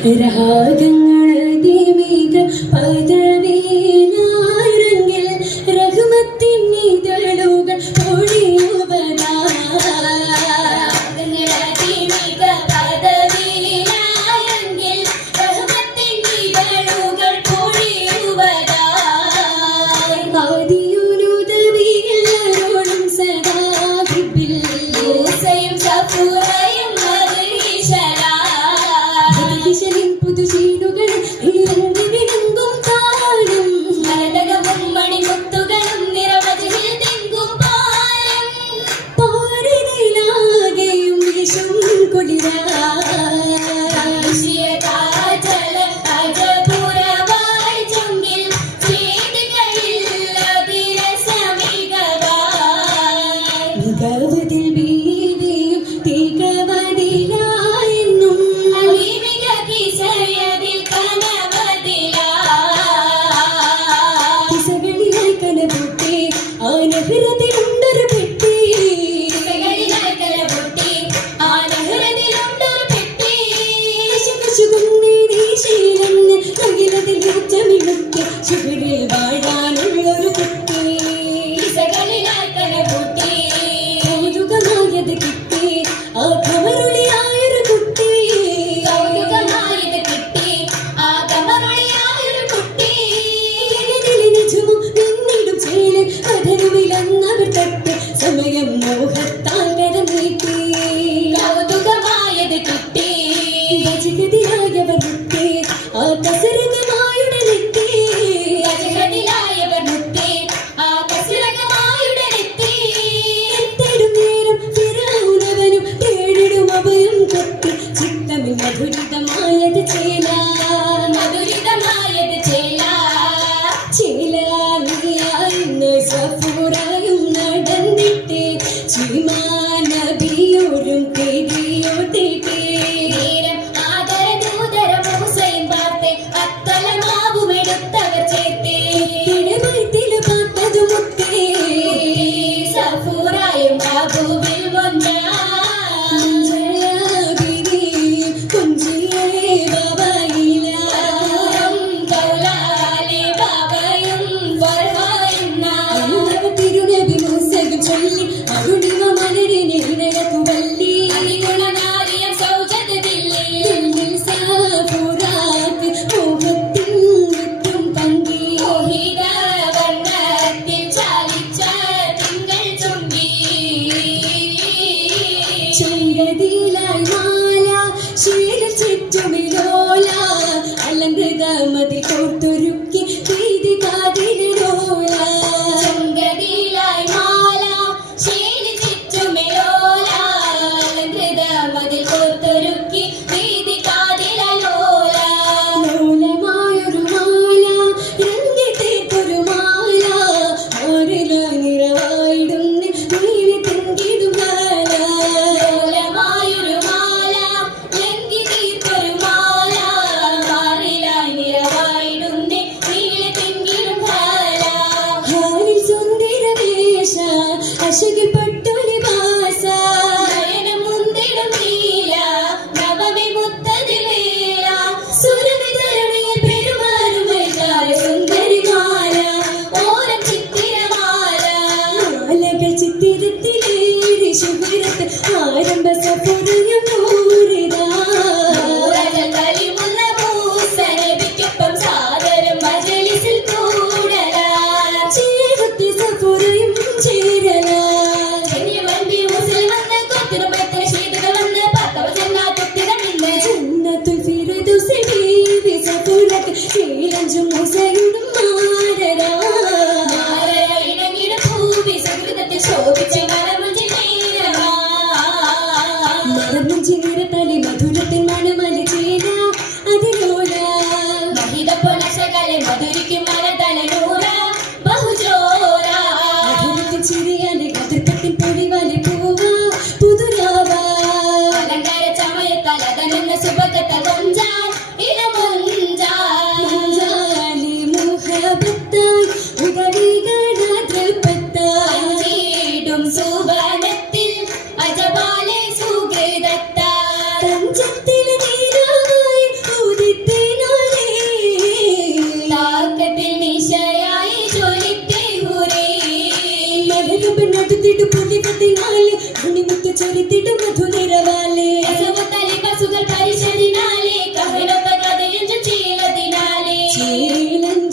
രാഗങ്ങളതിമിക പദവിയിലായിരങ്ങിൽ മറിയിശലായി. അശകിൽ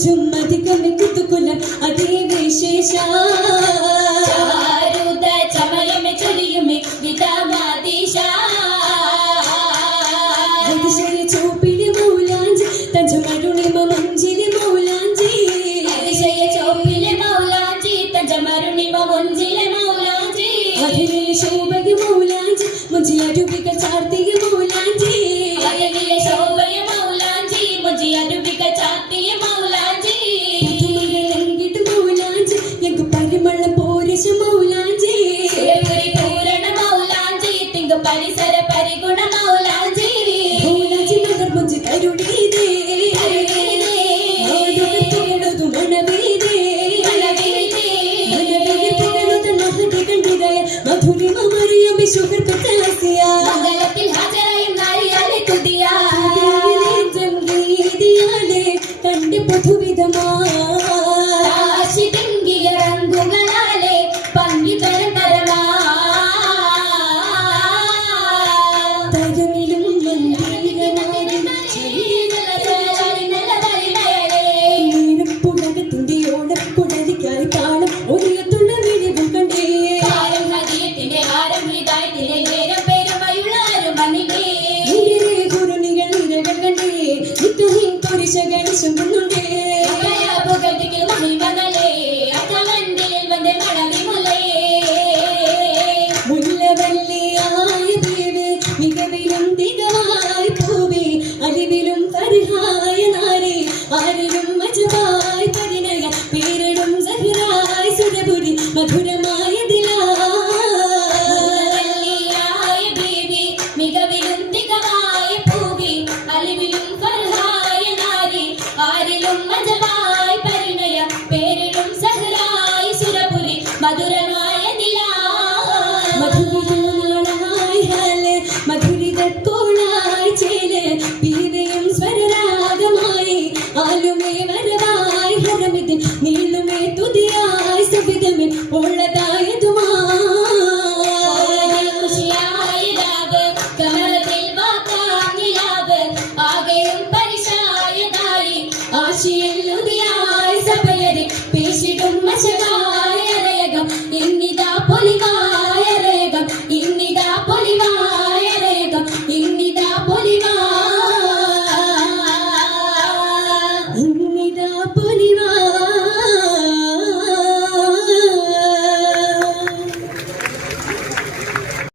ും അധികം കുത്തുകുലം അതേ വിശേഷ മൊഞ്ചിലെ മൗലാഞ്ചി. അതിലെ ശോഭക മൗലാഞ്ചി മുഞ്ചിലരുവിക ചാർത്തിയ മൗലാഞ്ചി. അയലിലെ ശോഭയ മൗലാഞ്ചി മുജി അരുവിക ചാത്തിയ മൗലാഞ്ചി. പുതുമകളെങ്കിട്ട് മൗലാഞ്ചി എങ്കു പരിമള പോരിശ സുരപുരി പൂരണ മൗലാഞ്ചി തിങ്കു പരിസര പരിഗുണ കണ്ടിതയ മധുരിമ മറിയമി